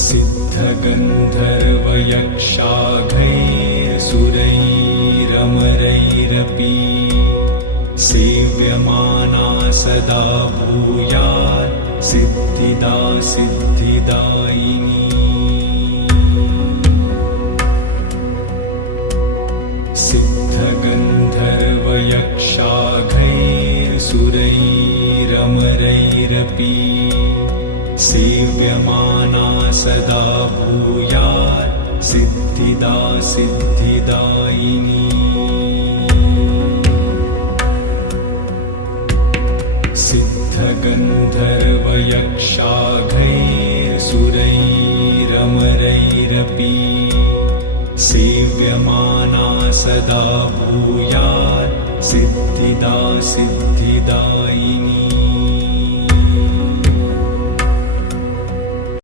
सिद्धगन्धर्वयक्षाघैरसुरैरमरैरपि सेव्यमाना सदा भूयात् सिद्धिदा सिद्धिदायिनी। सिद्धगन्धर्वयक्षाघैरसुरैरमरैरपि सेव्यमाना सदा भूयात् सिद्धिदा सिद्धिदायिनी। सिद्धगन्धर्वयक्षाघैरसुरैरमरैरपि सेव्यमाना सदा भूयात् सिद्धिदा सिद्धिदायिनी।